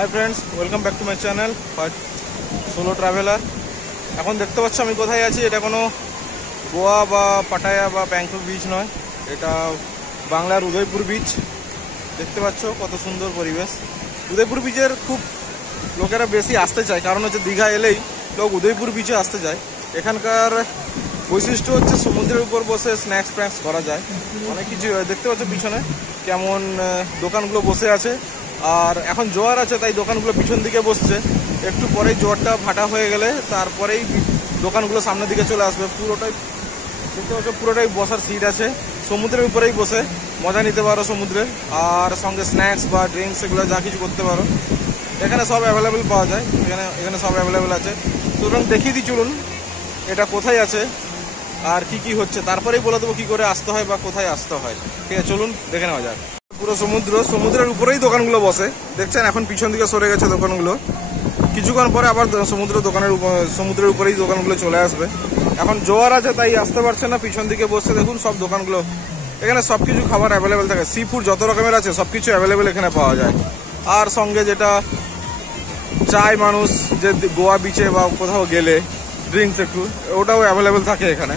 Hi friends, welcome back to my channel solo traveller. এখন দেখতে পাচ্ছ আমি কোথায় আছি। এটা কোনো গোয়া বা পাটায়া বা ব্যাংকক বিচ নয়, এটা বাংলার উদয়পুর বিচ। দেখতে পাচ্ছ কত সুন্দর পরিবেশ। উদয়পুর বিচের খুব লোকেরা বেশি আসতে চায়, কারণ হচ্ছে দীঘা এলেই লোক উদয়পুর বিচে আসতে যায়। এখানকার বৈশিষ্ট্য হচ্ছে সমুদ্রের উপর বসে স্ন্যাক্স ফ্ন্যাক্স করা যায়, অনেক কিছু। দেখতে পাচ্ছ পিছনে কেমন দোকানগুলো বসে আছে। আর এখন জোয়ার আছে তাই দোকানগুলো পিছন দিকে বসছে। একটু পরেই জোয়ারটা ভাটা হয়ে গেলে তারপরেই দোকানগুলো সামনের দিকে চলে আসবে। পুরোটাই দেখতে পাচ্ছ, পুরোটাই বসার সিট আছে। সমুদ্রের উপরেই বসে মজা নিতে পারো সমুদ্রে, আর সঙ্গে স্ন্যাক্স বা ড্রিঙ্কস এগুলো যা কিছু করতে পারো। এখানে সব অ্যাভেলেবেল পাওয়া যায়, এখানে সব অ্যাভেলেবেল আছে। সুতরাং দেখিয়ে দিই চলুন এটা কোথায় আছে আর কি কি হচ্ছে, তারপরেই বলে দেবো কী করে আসতে হয় বা কোথায় আসতে হয়। ঠিক আছে, চলুন দেখে নেওয়া যাক। পুরো সমুদ্রের উপরেই দোকানগুলো বসে। দেখছেন এখন পিছন দিকে সরে গেছে দোকানগুলো, কিছুক্ষণ পরে আবার সমুদ্রের উপরেই দোকানগুলো চলে আসবে। এখন জোয়ার আছে তাই আসতে পারছে না, পিছন দিকে বসছে। দেখুন সব দোকানগুলো, এখানে সব কিছু খাবার অ্যাভেলেবেল থাকে। সি ফুড যত রকমের আছে সব কিছু অ্যাভেলেবেল এখানে পাওয়া যায়। আর সঙ্গে যেটা চায় মানুষ, যে গোয়া বিচে বা কোথাও গেলে ড্রিঙ্কস একটু, ওটাও অ্যাভেলেবেল থাকে এখানে,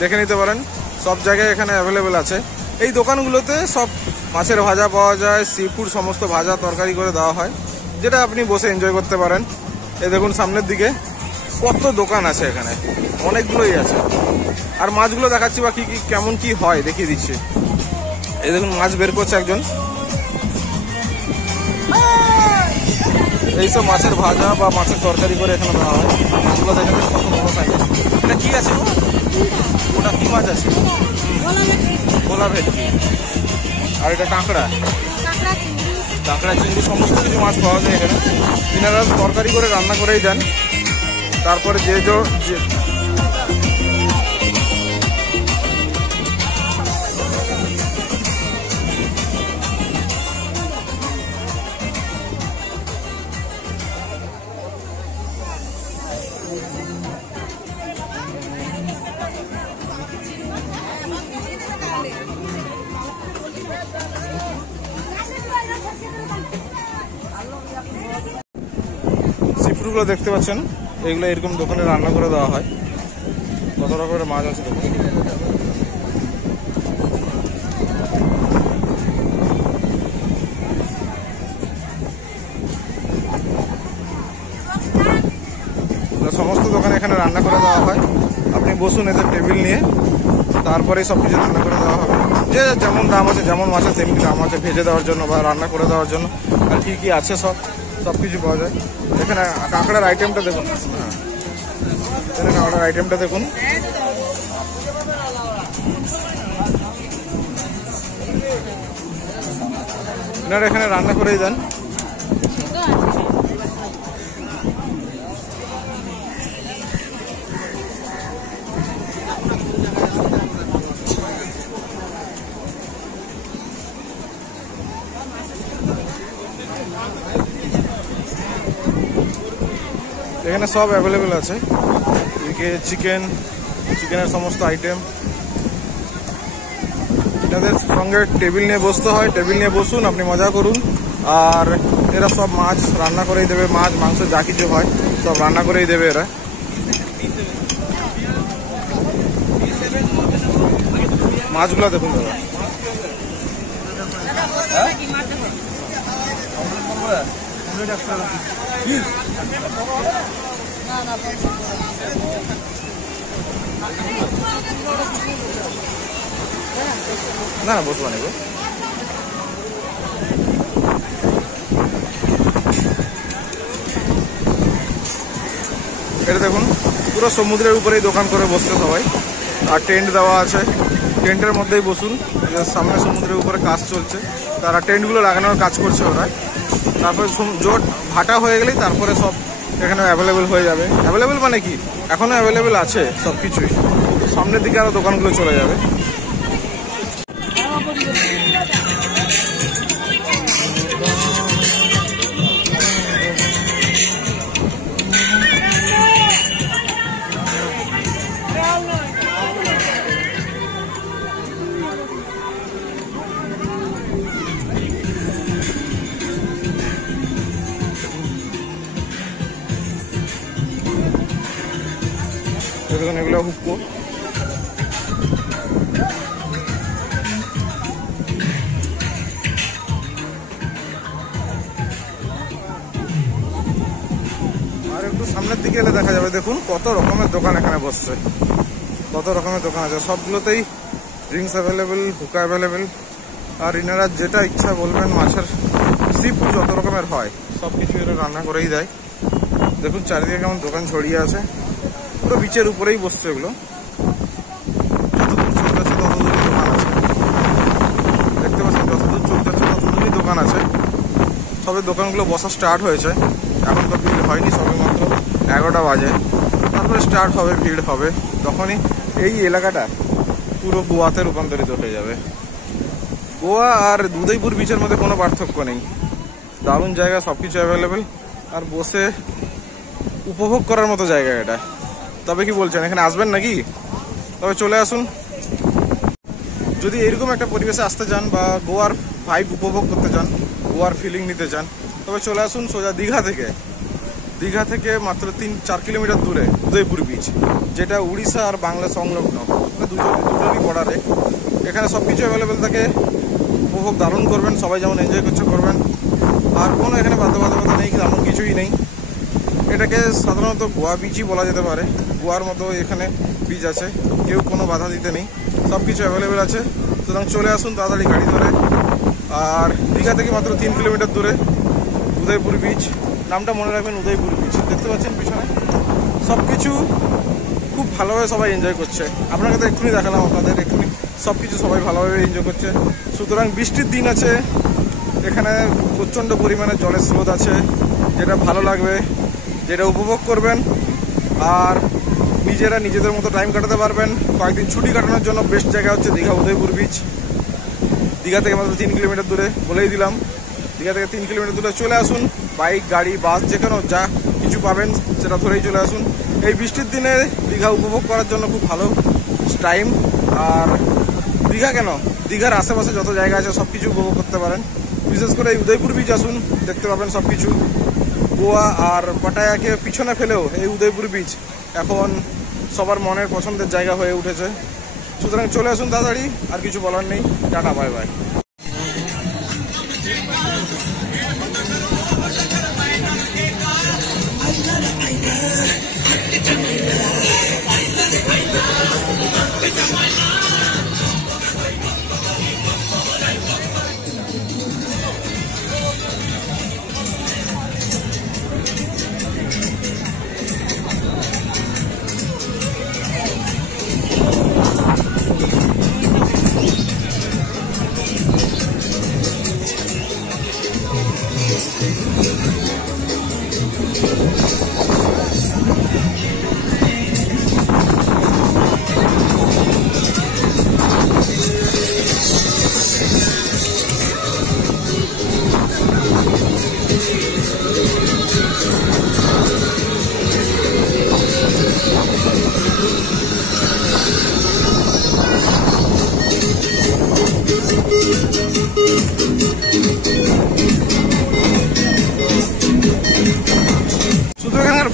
দেখে নিতে পারেন। সব জায়গায় এখানে অ্যাভেলেবেল আছে। এই দোকানগুলোতে সব মাছের ভাজা পাওয়া যায়, সি ফুড সমস্ত ভাজা তরকারি করে দেওয়া হয়, যেটা আপনি বসে এনজয় করতে পারেন। এই দেখুন সামনের দিকে কত দোকান আছে, এখানে অনেকগুলোই আছে। আর মাছগুলো দেখাচ্ছি বা কি কি কেমন কি হয় দেখিয়ে দিচ্ছি। এই দেখুন মাছ বের করছে একজন। এইসব মাছের ভাজা বা মাছের তরকারি করে এখানে দেওয়া হয়। মাছগুলো দেখেন কত বড় সাইজ। এটা কি আছে, ওটা কি মাছ আছে? গোলা ভেটকি। আর এটা কাঁকড়া, চিংড়ি, সমস্ত কিছু মাছ পাওয়া যায় এখানে। তিনারা তরকারি করে রান্না করেই দেন। তারপরে যে সিফুডগুলো দেখতে পাচ্ছেন, এগুলো এরকম দোকানে রান্না করে দেওয়া হয়। কত রকমের মাছ আছে দেখুন। সমস্ত দোকানে এখানে রান্না করে দেওয়া হয়। আপনি বসুন এদের টেবিল নিয়ে, তারপরে সব কিছু রান্না করে দেওয়া হবে। যে যেমন দাম আছে, যেমন মাছের তেমনি দাম আছে, ভেজে দেওয়ার জন্য বা রান্না করে দেওয়ার জন্য। আর কি কি আছে সব কিছু পাওয়া যায় এখানে। কাঁকড়ার আইটেমটা দেখুন, এখানে কাঁকড়ার আইটেমটা দেখুন। এনারা এখানে রান্না করেই দেন। এখানে সব অ্যাভেলেবেল আছে। এদিকে চিকেনের সমস্ত আইটেম। এনাদের সঙ্গে টেবিল নিয়ে বসতে হয়, টেবিল নিয়ে বসুন, আপনি মজা করুন। আর এরা সব মাছ রান্না করেই দেবে, মাছ মাংস যা কিছু হয় সব রান্না করেই দেবে এরা। মাছগুলো দেখুন দাদা। না বসবো না গো। এটা দেখুন পুরো সমুদ্রের উপরেই দোকান করে বসছে সবাই। আর টেন্ট দেওয়া আছে, টেন্টের মধ্যেই বসুন। সামনে সমুদ্রের উপরে কাজ চলছে, তারা টেন্টগুলো লাগানোর কাজ করছে ওরা। তারপরে জোট ভাটা হয়ে গেলেই তারপরে সব এখানে অ্যাভেলেবেল হয়ে যাবে। অ্যাভেলেবেল মানে কি, এখনও অ্যাভেলেবেল আছে সব কিছুই, সামনের দিকে আরও দোকানগুলো চলে যাবে। দেখুন এগুলো হুক্কো। আর একটু সামনের দিকে এলে দেখা যাবে, দেখুন কত রকমের দোকান এখানে বসছে, কত রকমের দোকান আছে। সবগুলোতেই ড্রিঙ্কস অ্যাভেলেবেল, হুকা অ্যাভেলেবেল। আর ইনারা যেটা ইচ্ছা বলবেন, মাছের সি ফুড যত রকমের হয় সব কিছু এরা রান্না করেই দেয়। দেখুন চারিদিকে কেমন দোকান ছড়িয়ে আছে, পুরো বিচের উপরেই বসছে এগুলো। যতদূর চোখ যাচ্ছে ততদূরই দোকান আছে, দেখতে পাচ্ছেন যতদূর চোখ যাচ্ছে ততদূরই দোকান আছে। সবে দোকানগুলো বসা স্টার্ট হয়েছে, এখন তো ভিড় হয়নি, সবে মাত্র 11টা বাজে। তারপরে স্টার্ট হবে, ভিড় হবে, তখনই এই এলাকাটা পুরো গোয়াতে রূপান্তরিত হয়ে যাবে। গোয়া আর উদয়পুর বিচের মধ্যে কোনো পার্থক্য নেই, দারুণ জায়গা, সব কিছু অ্যাভেলেবেল আর বসে উপভোগ করার মতো জায়গা এটা। তবে কি বলছেন, এখানে আসবেন নাকি? তবে চলে আসুন। যদি এরকম একটা পরিবেশে আসতে চান বা গোয়ার ভাইব উপভোগ করতে চান, গোয়ার ফিলিং নিতে চান, তবে চলে আসুন সোজা দীঘা থেকে মাত্র 3-4 কিলোমিটার দূরে উদয়পুর বিচ, যেটা উড়িষ্যা আর বাংলা সংলগ্ন, দুটোরই বর্ডারে। এখানে সব কিছু অ্যাভেলেবেল থাকে, উপভোগ দারুণ করবেন, সবাই যেমন এনজয় করবেন। আর কোনো এখানে বাধ্যবাধকতা নেই, তেমন কিছুই নেই। এটাকে সাধারণত গোয়া বিচই বলা যেতে পারে, গোয়ার মতো এখানে বিচ আছে, কেউ কোনো বাধা দিতে নেই, সব কিছু অ্যাভেলেবেল আছে। সুতরাং চলে আসুন তাড়াতাড়ি গাড়ি ধরে। আর দীঘা থেকে মাত্র 3 কিলোমিটার দূরে উদয়পুর বিচ, নামটা মনে রাখবেন, উদয়পুর বিচ। দেখতে পাচ্ছেন পিছনে সব কিছু খুব ভালোভাবে সবাই এনজয় করছে। আপনাকে তো এক্ষুনি দেখালাম, আপনাদের এক্ষুনি সব কিছু সবাই ভালোভাবে এনজয় করছে। সুতরাং বৃষ্টির দিন আছে, এখানে প্রচণ্ড পরিমাণে জলের স্রোত আছে, যেটা ভালো লাগবে, যেটা উপভোগ করবেন। আর নিজেরা নিজেদের মতো টাইম কাটাতে পারবেন। কয়েকদিন ছুটি কাটানোর জন্য বেস্ট জায়গা হচ্ছে দীঘা উদয়পুর বিচ। দীঘা থেকে মাত্র 3 কিলোমিটার দূরে, বলেই দিলাম। দীঘা থেকে 3 কিলোমিটার দূরে চলে আসুন, বাইক, গাড়ি, বাস, যেখানেও যা কিছু পাবেন সেটা ধরেই চলে আসুন। এই বৃষ্টির দিনে দীঘা উপভোগ করার জন্য খুব ভালো টাইম। আর দীঘা কেন, দীঘার আশেপাশে যত জায়গা আছে সব কিছু উপভোগ করতে পারেন। বিশেষ করে এই উদয়পুর বিচ আসুন, দেখতে পাবেন সব কিছু। গোয়া আর পাটায়াকে পিছনে ফেলেও এই উদয়পুর বিচ এখন সবার মনের পছন্দের জায়গা হয়ে উঠেছে। সুতরাং চলে আসুন তাড়াতাড়ি, আর কিছু বলার নেই। Tata, bye bye.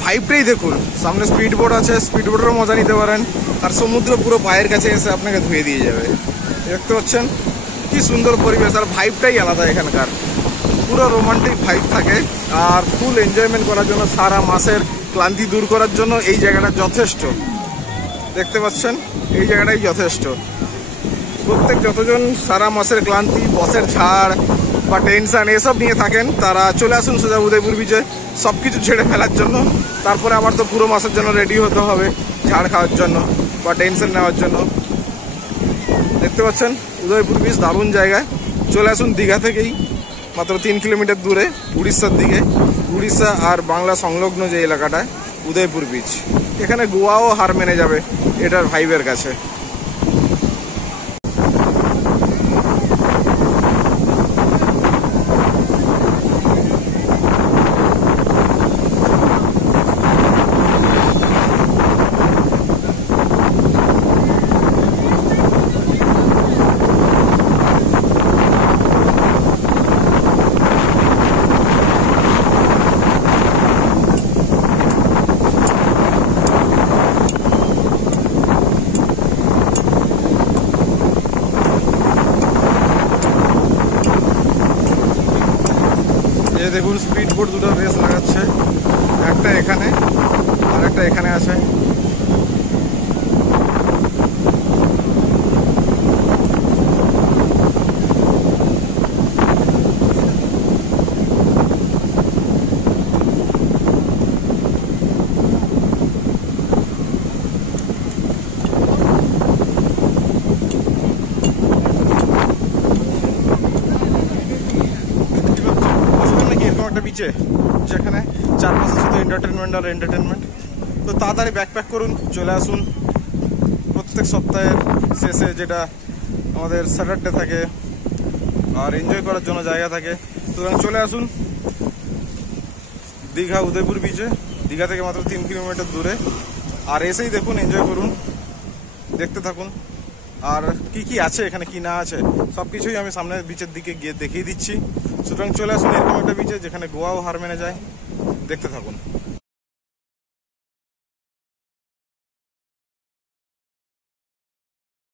ভাইবটাই দেখুন, সামনে স্পিড বোট আছে, স্পিড বোটেরও মজা নিতে পারেন। আর সমুদ্র পুরো পায়ের কাছে এসে আপনাকে ধুয়ে দিয়ে যাবে। দেখতে পাচ্ছেন কি সুন্দর পরিবেশ, আর ভাইবটাই আলাদা এখানকার, পুরো রোমান্টিক ভাইব থাকে। আর ফুল এনজয়মেন্ট করার জন্য, সারা মাসের ক্লান্তি দূর করার জন্য এই জায়গাটা যথেষ্ট। দেখতে পাচ্ছেন এই জায়গাটাই যথেষ্ট। প্রত্যেক যতজন সারা মাসের ক্লান্তি, বসের ঝাড় বা টেনশন এসব নিয়ে থাকেন, তারা চলে আসুন সোজা উদয়পুর বিচে সব কিছু ছেড়ে ফেলার জন্য। তারপরে আবার তো পুরো মাসের জন্য রেডি হতে হবে, ঝাড় খাওয়ার জন্য বা টেনশন নেওয়ার জন্য। দেখতে পাচ্ছেন উদয়পুর বিচ দারুণ জায়গায়। চলে আসুন দীঘা থেকেই মাত্র 3 কিলোমিটার দূরে উড়িষ্যার দিকে, উড়িষ্যা আর বাংলা সংলগ্ন যে এলাকাটায় উদয়পুর বিচ। এখানে গোয়াও হার মেনে যাবে এটার ভাইবের কাছে। দেখুন স্পিড বোট দুটো রেস লাগাচ্ছে, একটা এখানে আর একটা এখানে আছে। একটা বিচে যেখানে চারপাশে শুধু এন্টারটেনমেন্ট আর এন্টারটেনমেন্ট। তো তাড়াতাড়ি ব্যাকপ্যাক করুন, চলে আসুন। প্রত্যেক সপ্তাহের শেষে যেটা আমাদের স্যাটারডে থাকে আর এনজয় করার জন্য জায়গা থাকে, সুতরাং চলে আসুন দীঘা উদয়পুর বিচে। দীঘা থেকে মাত্র 3 কিলোমিটার দূরে। আর এসেই দেখুন, এনজয় করুন, দেখতে থাকুন। আর কি কি আছে এখানে, কি না আছে, সব কিছুই আমি সামনের বিচের দিকে গিয়ে দেখিয়ে দিচ্ছি। সুতরাং চলে আসুন এরকম একটা বিচে যেখানে গোয়াও হার মেনে যায়। দেখতে থাকুন।